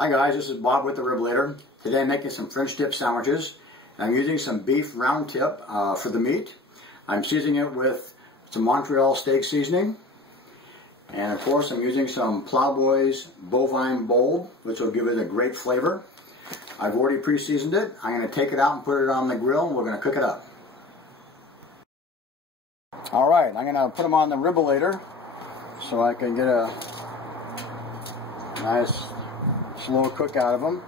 Hi guys, this is Bob with the Rib-o-lator. Today I'm making some French dip sandwiches. I'm using some beef round tip for the meat. I'm seasoning it with some Montreal steak seasoning. And of course I'm using some Plowboys bovine bold, which will give it a great flavor. I've already pre-seasoned it. I'm going to take it out and put it on the grill and we're going to cook it up. Alright, I'm going to put them on the Rib-o-lator so I can get a nice slow cook out of them.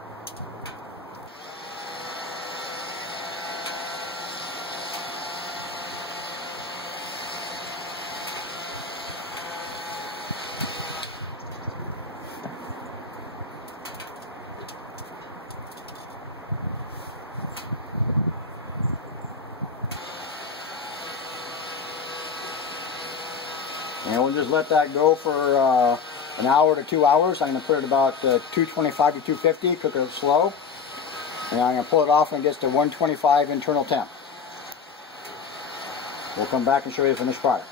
And we'll just let that go for an hour to 2 hours. I'm going to put it about 225 to 250, cook it slow. And I'm going to pull it off when it gets to 125 internal temp. We'll come back and show you the finished product.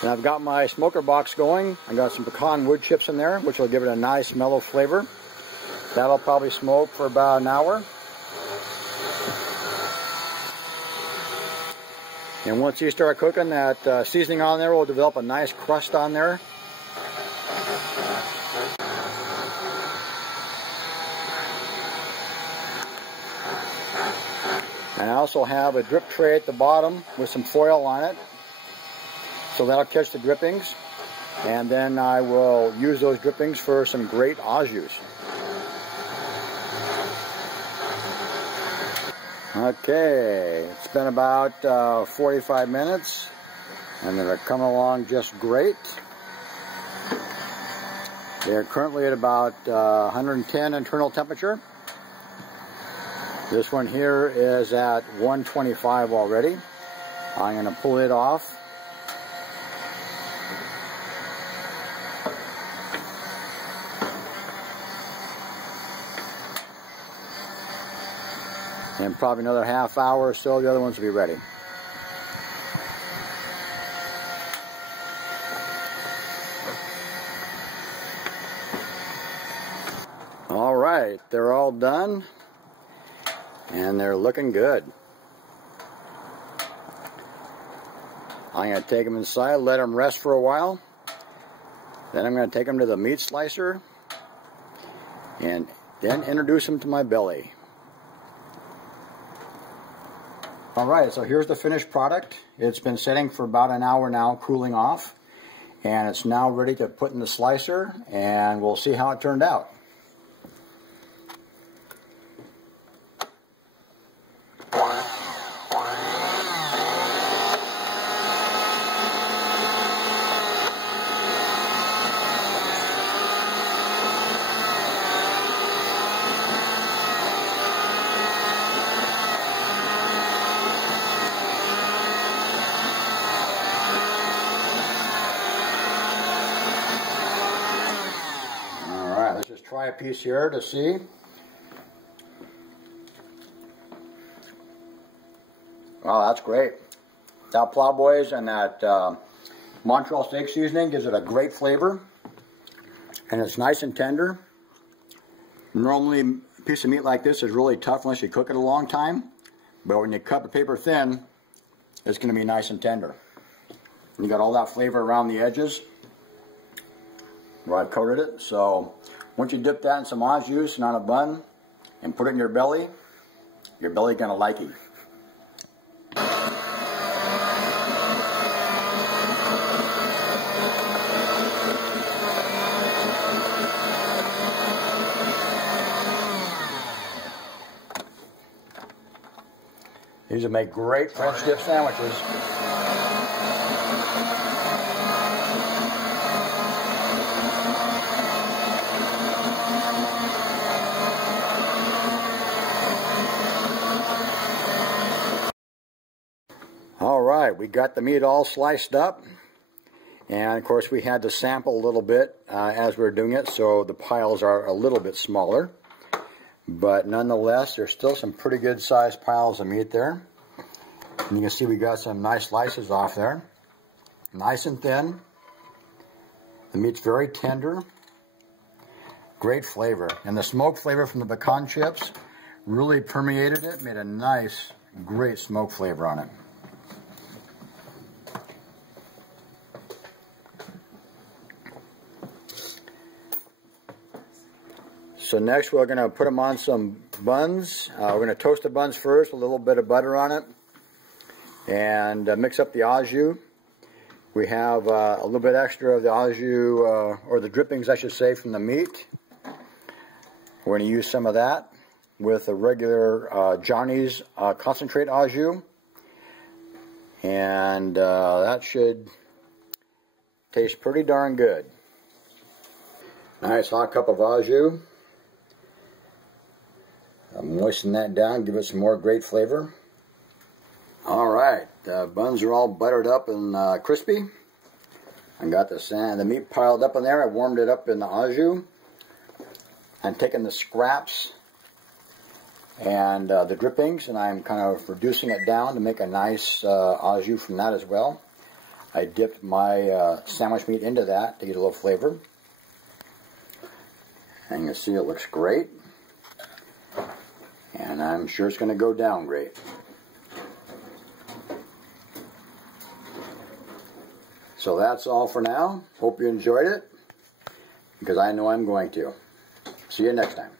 And I've got my smoker box going. I got some pecan wood chips in there, which will give it a nice mellow flavor. That'll probably smoke for about an hour. And once you start cooking, that seasoning on there will develop a nice crust on there. And I also have a drip tray at the bottom with some foil on it, so that'll catch the drippings. And then I will use those drippings for some great au jus. Okay, it's been about 45 minutes and they're coming along just great. They're currently at about 110 internal temperature. This one here is at 125 already. I'm going to pull it off. And probably another half hour or so, the other ones will be ready. All right, they're all done, and they're looking good. I'm going to take them inside, let them rest for a while. Then I'm going to take them to the meat slicer, and then introduce them to my belly. Alright, so here's the finished product. It's been sitting for about an hour now, cooling off. And it's now ready to put in the slicer, and we'll see how it turned out. Let's just try a piece here to see. Wow, that's great. That Plowboys and that Montreal steak seasoning gives it a great flavor. And it's nice and tender. Normally, a piece of meat like this is really tough unless you cook it a long time. But when you cut the paper thin, it's going to be nice and tender. And you got all that flavor around the edges where I've coated it. So once you dip that in some au jus and on a bun and put it in your belly's gonna like it. These will make great French dip sandwiches. Alright, we got the meat all sliced up, and of course we had to sample a little bit as we were doing it, so the piles are a little bit smaller, but nonetheless there's still some pretty good sized piles of meat there. And you can see we got some nice slices off there, nice and thin. The meat's very tender. Great flavor. And the smoke flavor from the pecan chips really permeated it, made a nice, great smoke flavor on it. So next we're going to put them on some buns. We're going to toast the buns first, a little bit of butter on it, and mix up the au jus. We have a little bit extra of the au jus, or the drippings I should say, from the meat. We're going to use some of that with a regular Johnny's concentrate au jus. And that should taste pretty darn good. Nice hot cup of au jus. Moisten that down, give it some more great flavor. Alright, the buns are all buttered up and crispy. I got the meat piled up in there. I warmed it up in the au jus. I'm taking the scraps and the drippings, and I'm kind of reducing it down to make a nice au jus from that as well. I dipped my sandwich meat into that to get a little flavor. And you see it looks great. And I'm sure it's going to go down great. So that's all for now. Hope you enjoyed it, because I know I'm going to. See you next time.